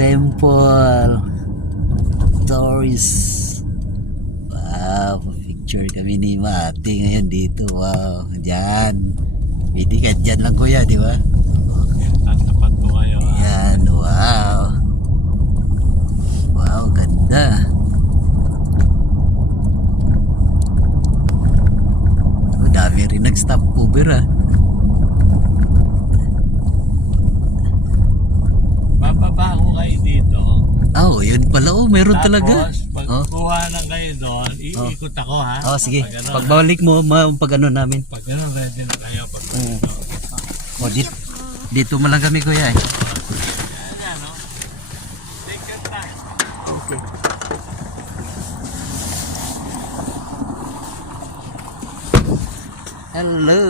Temple Tourist. Wow, picture kami ni Mati ngayon dito. Wow, dyan. Hindi ka dyan lang kuya, di ba? Tatapat ko kayo. Yan, wow. Wow, ganda. Oh, dami rin nag-stop over ah. Bababa ko kayo dito. Oh, yun pala. Oh, meron talaga. Tapos, pag Oh. kuha lang kayo doon, iikot ako ha. Oh, sige. Pag ano, Pagbalik mo, pag ano namin. pag ano, ready na kayo. Pag Oh, dito mo lang kami kuya eh. yan, no? Take your time. Okay. Hello.